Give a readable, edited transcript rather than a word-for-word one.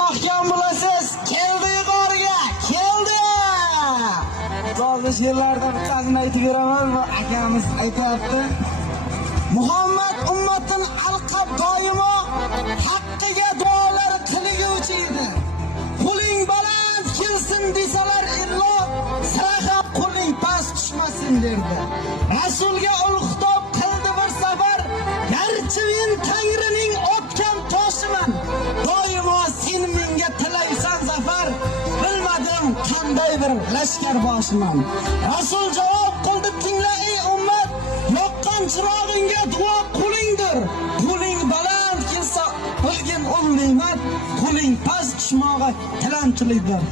Mahkam bo'lasiz, keldi yuqoriga, keldi. Hozir she'rlardan bittasini aytib beraman, akamiz aytayapti. Muhammad ummatin alqab doimo haqqiga duolar qilguvchi edi. Qo'ling baland kelsin desalar illo, sira qo'ling past tushmasin derdi. Rasulga ul xitob qildi bir safar, garchi men Tangrining otgan toshiman, doimo sen menga tilaysan zafar, bilmadim qanday bir lashkar boshiman. Rasul javob qildi, tingla ey ummat, yoqqan chirog'ingga duo qo'lingdir. Qo'ling baland kelsa bilgin ul ne'mat, qo'ling past tushmog'i tilanchilikdir.